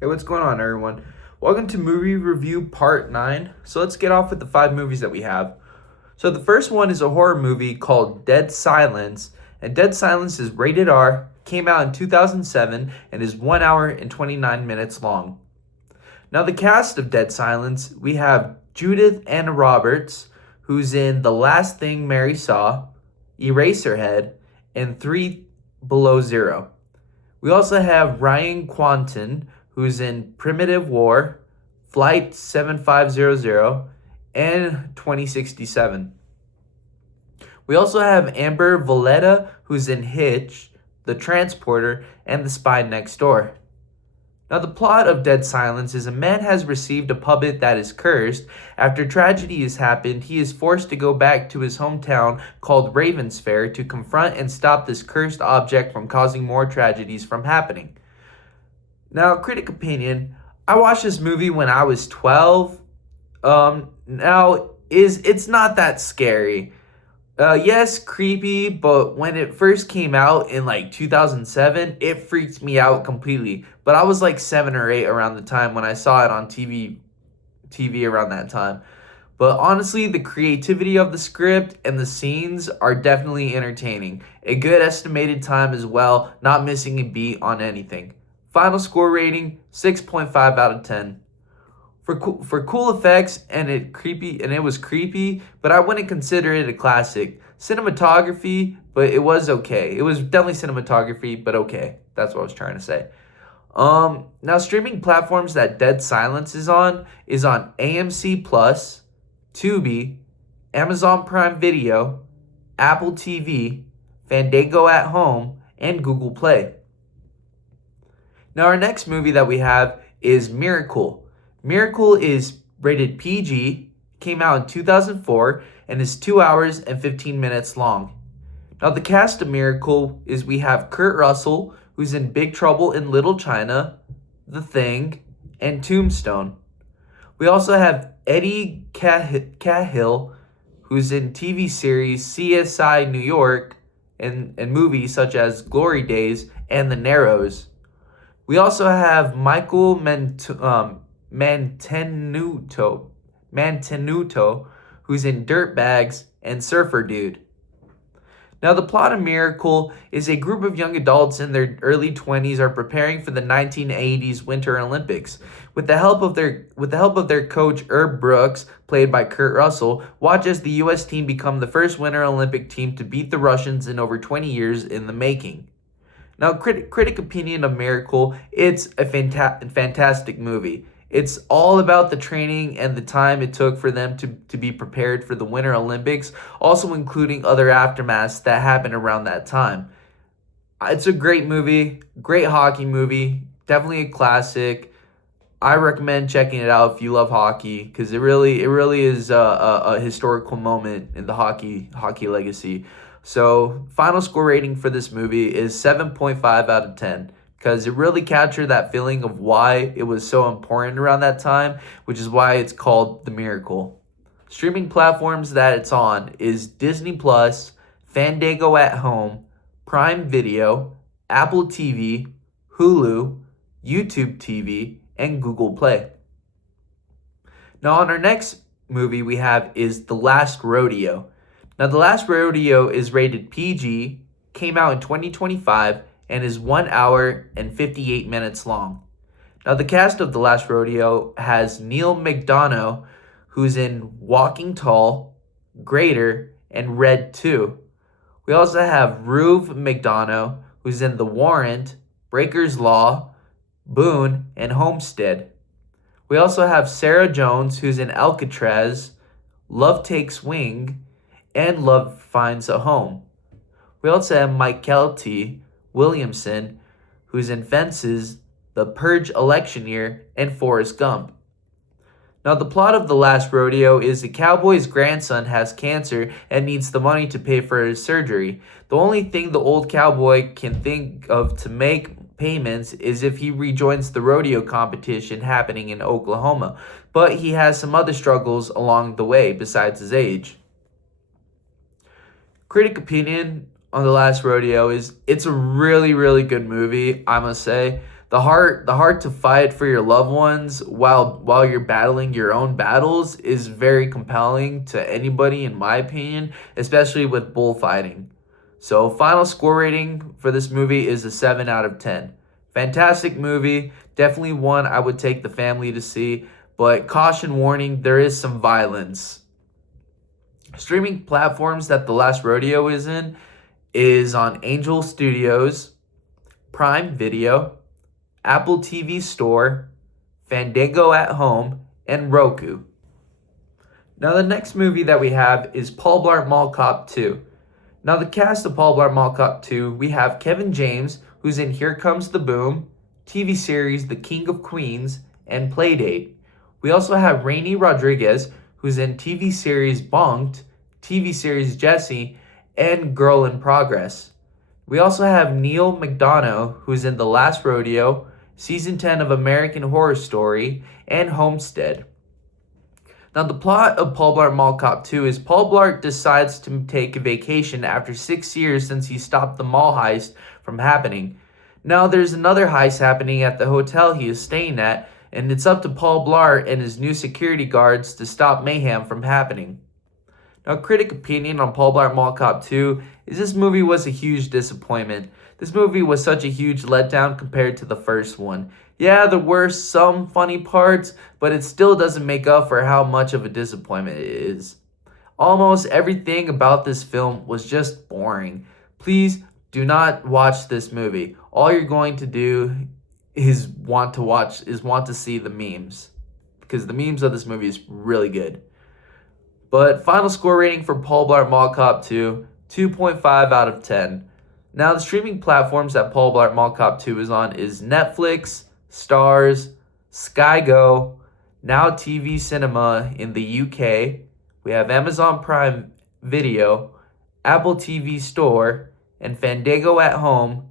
Hey, what's going on, everyone? Welcome to Movie Review Part 9. So let's get off with the 5 movies that we have. So the first one is a horror movie called Dead Silence, and Dead Silence is rated R, came out in 2007, and is 1 hour and 29 minutes long. Now, the cast of Dead Silence, we have Judith Anna Roberts, who's in The Last Thing Mary Saw, Eraserhead, and Three Below Zero. We also have Ryan Kwanten, who's in Primitive War, Flight 7500, and 2067. We also have Amber Valletta, who's in Hitch, The Transporter, and The Spy Next Door. Now, the plot of Dead Silence is a man has received a puppet that is cursed. After tragedy has happened, he is forced to go back to his hometown called Ravensfair to confront and stop this cursed object from causing more tragedies from happening. Now, critic opinion, I watched this movie when I was 12. It's not that scary. Yes, creepy, but when it first came out in like 2007, it freaked me out completely. But I was like 7 or 8 around the time when I saw it on TV around that time. But honestly, the creativity of the script and the scenes are definitely entertaining. A good estimated time as well, not missing a beat on anything. Final score rating 6.5 out of 10. For cool effects and it was creepy, but I wouldn't consider it a classic. Cinematography, but it was okay. It was definitely cinematography, but okay. That's what I was trying to say. Now streaming platforms that Dead Silence is on AMC Plus, Tubi, Amazon Prime Video, Apple TV, Fandango at Home, and Google Play. Now our next movie that we have is Miracle. Miracle is rated PG, came out in 2004, and is 2 hours and 15 minutes long. Now, the cast of Miracle is we have Kurt Russell, who's in Big Trouble in Little China, The Thing, and Tombstone. We also have Eddie Cahill, who's in TV series CSI New York and movies such as Glory Days and The Narrows. We also have Michael Mantenuto, who's in Dirtbags and Surfer Dude. Now, the plot of Miracle is a group of young adults in their early 20s are preparing for the 1980s Winter Olympics. With the help of their coach Herb Brooks, played by Kurt Russell, watch as the U.S. team become the first Winter Olympic team to beat the Russians in over 20 years in the making. Now, critic opinion of Miracle, it's a fantastic movie. It's all about the training and the time it took for them to be prepared for the Winter Olympics, also including other aftermaths that happened around that time. It's a great movie, great hockey movie, definitely a classic. I recommend checking it out if you love hockey because it really is a historical moment in the hockey legacy. So, final score rating for this movie is 7.5 out of 10 because it really captured that feeling of why it was so important around that time, which is why it's called The Miracle. Streaming platforms that it's on is Disney Plus, Fandango at Home, Prime Video, Apple TV, Hulu, YouTube TV, and Google Play. Now, on our next movie we have is The Last Rodeo. Now, The Last Rodeo is rated PG, came out in 2025, and is 1 hour and 58 minutes long. Now, the cast of The Last Rodeo has Neil McDonough, who's in Walking Tall, Greater, and Red 2. We also have Rube McDonough, who's in The Warrant, Breaker's Law, Boone, and Homestead. We also have Sarah Jones, who's in Alcatraz, Love Takes Wing, and Love Finds a Home. We also have Mykelti Williamson, who's in Fences, The Purge Election Year, and Forrest Gump. Now, the plot of The Last Rodeo is a cowboy's grandson has cancer and needs the money to pay for his surgery. The only thing the old cowboy can think of to make payments is if he rejoins the rodeo competition happening in Oklahoma, but he has some other struggles along the way besides his age. Critic opinion on The Last Rodeo is it's a really good movie, I must say. the heart to fight for your loved ones while you're battling your own battles is very compelling to anybody, in my opinion, especially with bullfighting. So final score rating for this movie is a 7 out of 10. Fantastic movie, definitely one I would take the family to see, but caution warning, there is some violence. Streaming platforms that The Last Rodeo is in is on Angel Studios, Prime Video, Apple TV Store, Fandango at Home, and Roku. Now the next movie that we have is Paul Blart Mall Cop 2. Now the cast of Paul Blart Mall Cop 2, we have Kevin James, who's in Here Comes the Boom, TV series The King of Queens, and Playdate. We also have Rainy Rodriguez, who's in TV series Bonked, TV series Jessie, and Girl in Progress. We also have Neil McDonough, who's in The Last Rodeo, Season 10 of American Horror Story, and Homestead. Now, the plot of Paul Blart Mall Cop 2 is Paul Blart decides to take a vacation after 6 years since he stopped the mall heist from happening. Now, there's another heist happening at the hotel he is staying at, and it's up to Paul Blart and his new security guards to stop mayhem from happening. Now, critic opinion on Paul Blart Mall Cop 2 is this movie was a huge disappointment. This movie was such a huge letdown compared to the first one. Yeah, there were some funny parts, but it still doesn't make up for how much of a disappointment it is. Almost everything about this film was just boring. Please do not watch this movie. All you're going to do is want to see the memes, because the memes of this movie is really good. But final score rating for Paul Blart Mall Cop 2, 2.5 out of 10. Now the streaming platforms that Paul Blart Mall Cop 2 is on is Netflix, Stars, Sky Go, Now TV Cinema in the UK. We have Amazon Prime Video, Apple TV Store, and Fandango at Home,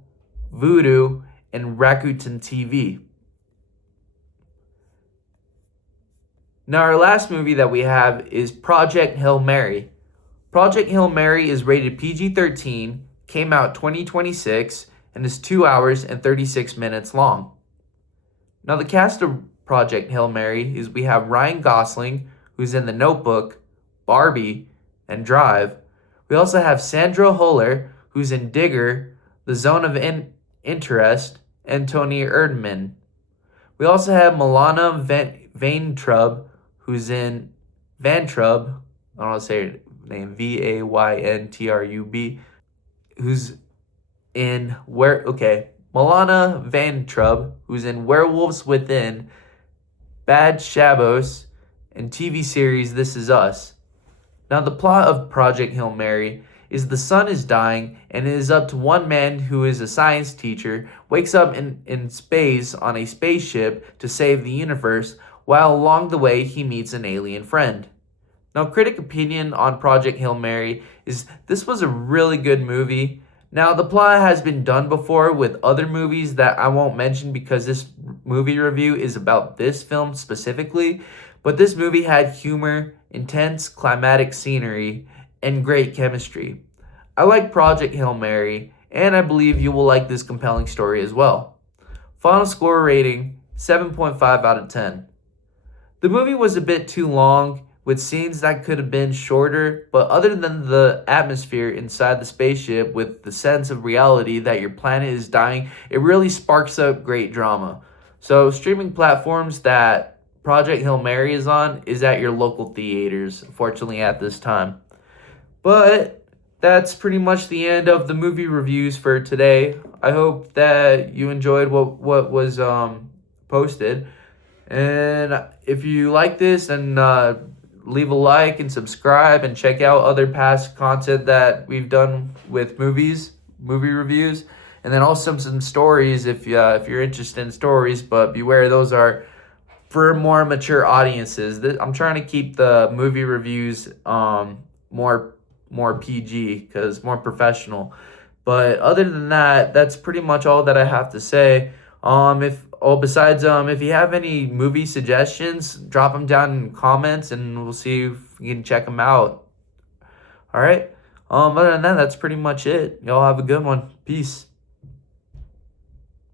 Vudu, and Rakuten TV. Now our last movie that we have is Project Hail Mary. Project Hail Mary is rated PG-13, came out 2026, and is 2 hours and 36 minutes long. Now the cast of Project Hail Mary is we have Ryan Gosling, who's in The Notebook, Barbie, and Drive. We also have Sandra Huller, who's in Digger, The Zone of Interest, and Tony Erdmann. We also have Milana Vayntrub, who's in Vantrub, I don't know how to say her name, Vayntrub, who's in Milana Vayntrub, who's in Werewolves Within, Bad Shabos, and TV series This Is Us. Now the plot of Project Hail Mary is the sun is dying, and it is up to one man who is a science teacher, wakes up in space on a spaceship to save the universe, while along the way he meets an alien friend. Now critic opinion on Project Hail Mary is this was a really good movie. Now the plot has been done before with other movies that I won't mention because this movie review is about this film specifically, but this movie had humor, intense climatic scenery, and great chemistry. I like Project Hail Mary, and I believe you will like this compelling story as well. Final score rating, 7.5 out of 10. The movie was a bit too long, with scenes that could have been shorter, but other than the atmosphere inside the spaceship with the sense of reality that your planet is dying, it really sparks up great drama. So streaming platforms that Project Hail Mary is on is at your local theaters, unfortunately at this time. But that's pretty much the end of the movie reviews for today. I hope that you enjoyed what was posted. And if you like this, then leave a like and subscribe and check out other past content that we've done with movie reviews. And then also some stories if you're interested in stories, but beware, those are for more mature audiences. I'm trying to keep the movie reviews more PG, because more professional. But other than that, that's pretty much all that I have to say. If you have any movie suggestions, drop them down in comments and we'll see if we can check them out. All right. Other than that, that's pretty much it. Y'all have a good one. Peace.